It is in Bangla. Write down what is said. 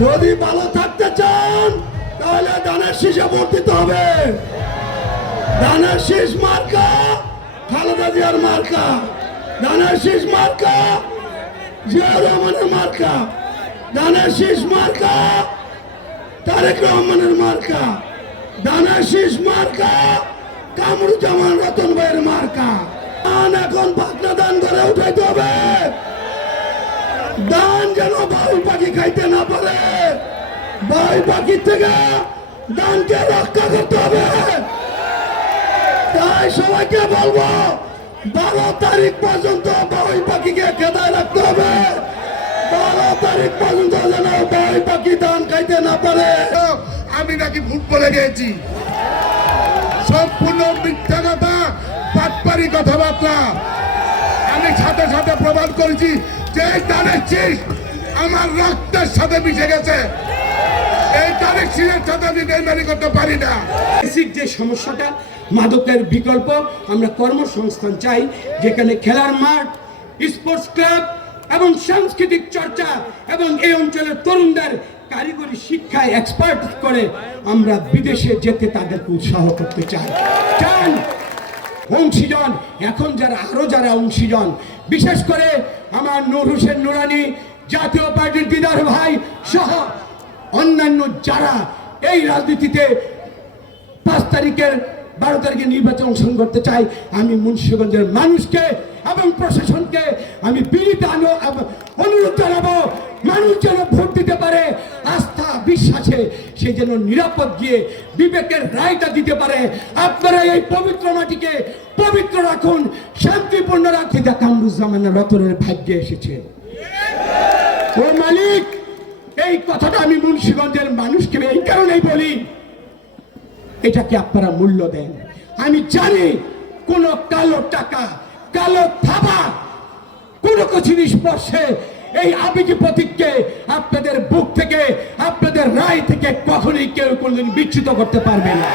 যদি ভালো থাকতে চান তাহলে ধানের শীষে ভোট দিতে হবে। ধানের শীষ মার্কা খালেদা জিয়ার মার্কা, ধানের শীষ মার্কা জিয়া রহমানের মার্কা, ধানের শীষ মার্কা তারেক রহমানের মার্কা, ধানের শীষ মার্কা কামরুজ্জামান রতন ভাইয়ের মার্কা। এখন পাটনা দান করে উঠাইতে হবে। দান যেন বাউল পাখি খাইতে না পারে। বাউল পাখি থেকে দানকে রক্ষা করতে হবে। তাই সবাইকে বলবো 12 তারিখ পর্যন্ত বাউল পাখিকে খেদায় রাখতে হবে। 12 তারিখ পর্যন্ত যেন বাউল পাখি দান খাইতে না পারে। আমি নাকি ভুল বলে গেছি, সম্পূর্ণ মিথ্যা কথা, পাটপারি কথাবার্তা। আমি সাথে সাথে প্রমাণ করেছি যে এই ধানের শীষ আমার রক্তের সাথে মিশে গেছে। এই ধানের শীষের সাথে আমি বেইমানি করতে পারি না। বেসিক যে সমস্যাটা মাদকের বিকল্প, আমরা কর্মসংস্থান চাই, যেখানে খেলার মাঠ, স্পোর্টস ক্লাব এবং সাংস্কৃতিক চর্চা এবং এই অঞ্চলের তরুণদের কারিগরি শিক্ষায় এক্সপার্ট করে আমরা বিদেশে যেতে তাদেরকে উৎসাহ করতে চাই। অংশীজন এখন যারা অংশীজন, বিশেষ করে আমার নূর হোসেন নুরানি, জাতীয় পার্টির দিদার ভাই সহ অন্যান্য যারা এই রাজনীতিতে 5 তারিখের 12 তারিখে নির্বাচন অংশগ্রহণ করতে চাই, আমি মুন্সিগঞ্জের মানুষকে এবং প্রশাসনকে আমি বিনীত অনুরোধ জানাবো, মানুষ যেন ভোট দিতে পারে আস্থা বিশ্বাসে, সে যেন নিরাপদ গিয়ে বিবেকের রায়টা দিতে পারে। আপনারা এই পবিত্র মাটিকে পবিত্র রাখুন, শান্তিপূর্ণ রাখতে, যা কামরুজ্জামানের রতনের ভাগ্যে এসেছে। ও মালিক, এই কথাটা আমি মুন্সিগঞ্জের মানুষকে এই কারণেই বলি, এটাকে আপনারা মূল্য দেন। আমি জানি কোন কালো টাকা, কালো থাবা, কোন কিছু স্পর্শে এই আবেগী প্রতীককে আপনাদের বুক থেকে, আপনাদের রায় থেকে কখনোই কেউ কোনদিন বিচ্যুত করতে পারবে না।